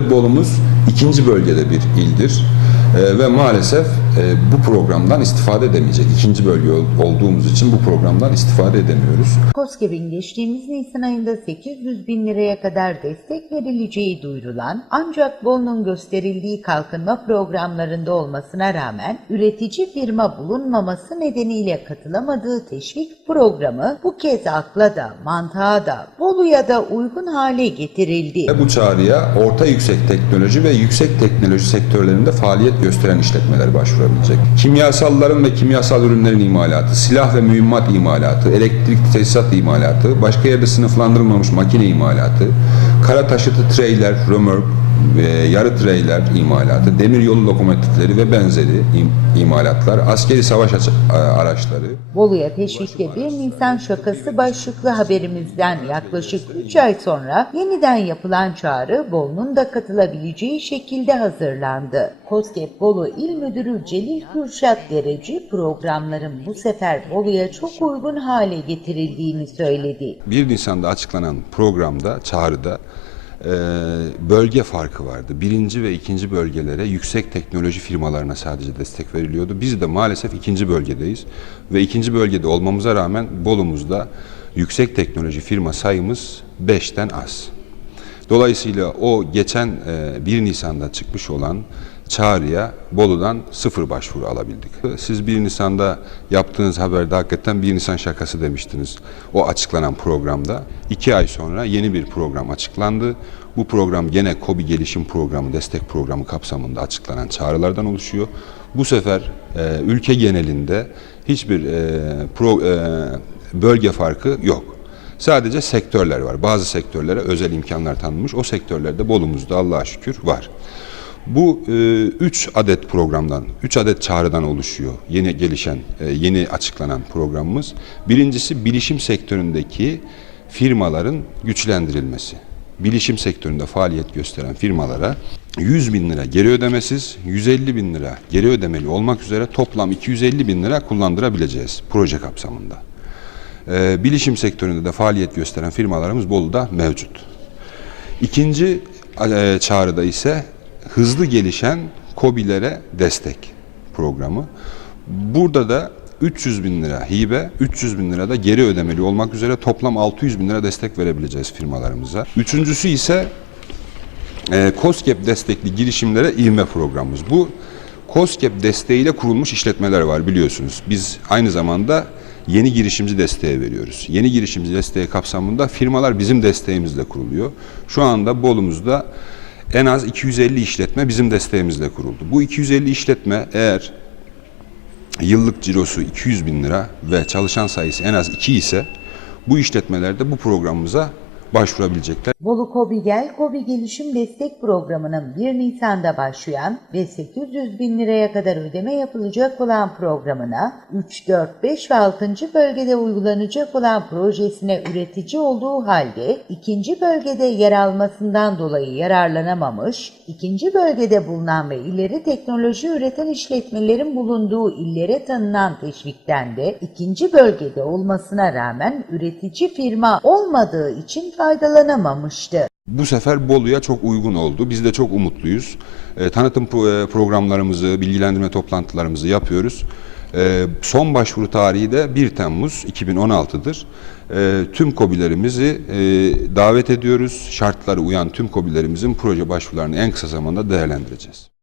Bolumuz ikinci bölgede bir ildir Ee, ve maalesef e, bu programdan istifade edemeyecek. İkinci bölge ol- olduğumuz için bu programdan istifade edemiyoruz. COSGAP'in geçtiğimiz Nisan ayında 800 bin liraya kadar destek verileceği duyurulan ancak Bolu'nun gösterildiği kalkınma programlarında olmasına rağmen üretici firma bulunmaması nedeniyle katılamadığı teşvik programı bu kez akla da mantığa da Bolu'ya da uygun hale getirildi. Ve bu çağrıya orta yüksek teknoloji ve yüksek teknoloji sektörlerinde faaliyet gösteren işletmeler başvurabilecek. Kimyasalların ve kimyasal ürünlerin imalatı, silah ve mühimmat imalatı, elektrik tesisat imalatı, başka yerde sınıflandırılmamış makine imalatı, kara taşıtı treyler, römork, ve yarı treyler imalatı, demiryolu lokomotifleri ve benzeri im- imalatlar, askeri savaş aç- araçları, Bolu'ya teşvikte 1 Nisan şakası başlıklı haberimizden yaklaşık 3 ay sonra yeniden yapılan çağrı Bolu'nun da katılabileceği şekilde hazırlandı. COSGAP Bolu İl Müdürü Celil Kürşat Dereci programların bu sefer Bolu'ya çok uygun hale getirildiğini söyledi. 1 Nisan'da açıklanan programda, çağrıda e, bölge farkı vardı. Birinci ve ikinci bölgelere yüksek teknoloji firmalarına sadece destek veriliyordu. Biz de maalesef ikinci bölgedeyiz. Ve ikinci bölgede olmamıza rağmen Bolu'muzda yüksek teknoloji firma sayımız 5'ten az. Dolayısıyla o geçen e, 1 Nisan'da çıkmış olan çağrıya Bolu'dan sıfır başvuru alabildik. Siz 1 Nisan'da yaptığınız haberde hakikaten 1 Nisan şakası demiştiniz. O açıklanan programda. iki ay sonra yeni bir program açıklandı. Bu program gene KOBİ Gelişim Programı, destek programı kapsamında açıklanan çağrılardan oluşuyor. Bu sefer e, ülke genelinde hiçbir e, e, bölge farkı yok. Sadece sektörler var. Bazı sektörlere özel imkanlar tanınmış. O sektörlerde Bolumuzda Allah'a şükür var. Bu 3 adet programdan, 3 adet çağrıdan oluşuyor. Yeni gelişen, e, yeni açıklanan programımız. Birincisi bilişim sektöründeki firmaların güçlendirilmesi. Bilişim sektöründe faaliyet gösteren firmalara 100 bin lira geri ödemesiz, 150 bin lira geri ödemeli olmak üzere toplam 250 bin lira kullandırabileceğiz proje kapsamında. Ee, bilişim sektöründe de faaliyet gösteren firmalarımız Bolu'da mevcut. İkinci e, çağrıda ise hızlı gelişen KOBİ'lere destek programı. Burada da 300 bin lira hibe, 300 bin lira da geri ödemeli olmak üzere toplam 600 bin lira destek verebileceğiz firmalarımıza. Üçüncüsü ise e, COSGAP destekli girişimlere ivme programımız. Bu COSGAP desteğiyle kurulmuş işletmeler var biliyorsunuz. Biz aynı zamanda yeni girişimci desteği veriyoruz. Yeni girişimci desteği kapsamında firmalar bizim desteğimizle kuruluyor. Şu anda Bolu'muzda en az 250 işletme bizim desteğimizle kuruldu. Bu 250 işletme eğer yıllık cirosu 200 bin lira ve çalışan sayısı en az 2 ise bu işletmelerde bu programımıza başvurabilecekler. Bolu Kobi Gel Kobi Gelişim Destek Programı'nın 1 Nisan'da başlayan ve 800 bin liraya kadar ödeme yapılacak olan programına 3, 4, 5 ve 6. bölgede uygulanacak olan projesine üretici olduğu halde ikinci bölgede yer almasından dolayı yararlanamamış, ikinci bölgede bulunan ve ileri teknoloji üreten işletmelerin bulunduğu illere tanınan teşvikten de ikinci bölgede olmasına rağmen üretici firma olmadığı için faydalanamamıştı. Bu sefer Bolu'ya çok uygun oldu. Biz de çok umutluyuz. E, tanıtım e, programlarımızı, bilgilendirme toplantılarımızı yapıyoruz. E, son başvuru tarihi de 1 Temmuz 2016'dır. E, tüm kobilerimizi e, davet ediyoruz. Şartları uyan tüm kobilerimizin proje başvurularını en kısa zamanda değerlendireceğiz.